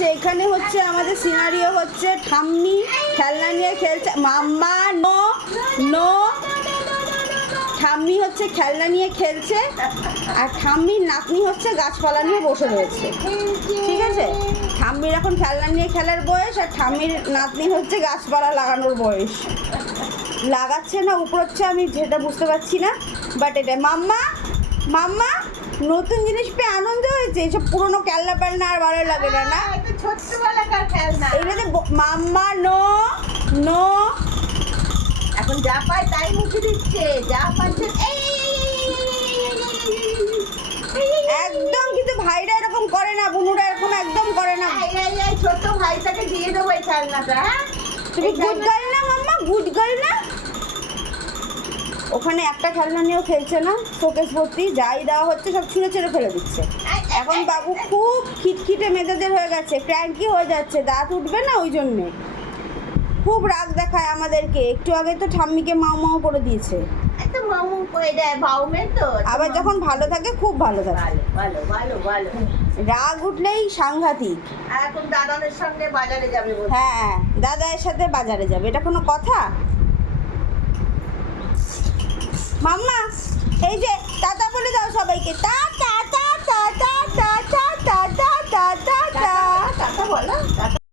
চলছে এখানে হচ্ছে আমাদের সিনারিও হচ্ছে ঠাম্মি খেলনা নিয়ে খেলছে মাম্মা নো নো ঠাম্মি হচ্ছে খেলনা নিয়ে খেলছে আর ঠাম্মির নাতনি হচ্ছে গাছপালা নিয়ে বসে রয়েছে ঠিক আছে ঠাম্মির এখন খেলনা নিয়ে খেলার বয়স আর ঠাম্মির নাতনি হচ্ছে গাছপালা লাগানোর বয়স লাগাচ্ছে না উপরোচ্ছে আমি যেটা বুঝতে পারছি না বাট এটা মাম্মা মাম্মা নতুন জিনিস পেয়ে আনন্দ হয়েছে এসব পুরোনো খেলনা পেলনা আর ভালো লাগে না না ছোট্টবেলাকার খেলনা এটাতে মাম্মা নো নো এখন যা পায় তাই মুখে দিচ্ছে যা পাচ্ছে একদম কিন্তু ভাইরা এরকম করে না বুনুরা এরকম একদম করে না ছোট ভাইটাকে দিয়ে দেবো এই খেলনাটা হ্যাঁ তুমি গুড গার্ল না মাম্মা গুড গার্ল না ওখানে একটা খেলনা নিয়েও খেলছে না শোকেস ভর্তি যাই দেওয়া হচ্ছে সব ছুঁড়ে ছেড়ে ফেলে দিচ্ছে এখন বাবু খুব খিটখিটে মেজাজের হয়ে গেছে ক্র্যাঙ্কি হয়ে যাচ্ছে দাঁত উঠবে না ওই জন্যে খুব রাগ দেখায় আমাদেরকে একটু আগে তো ঠাম্মিকে মাও মাও করে দিয়েছে এত মামু কই দেয় বাউমের তো আবার যখন ভালো থাকে খুব ভালো থাকে ভালো ভালো ভালো ভালো রাগ উঠলেই সাংঘাতিক আর এখন দাদাদের সঙ্গে বাজারে যাবে বলছে হ্যাঁ দাদার সাথে বাজারে যাবে এটা কোনো কথা মাম্মা এই যে টাটা বলে দাও সবাইকে tata tata tata tata tata tata tata বলো টাটা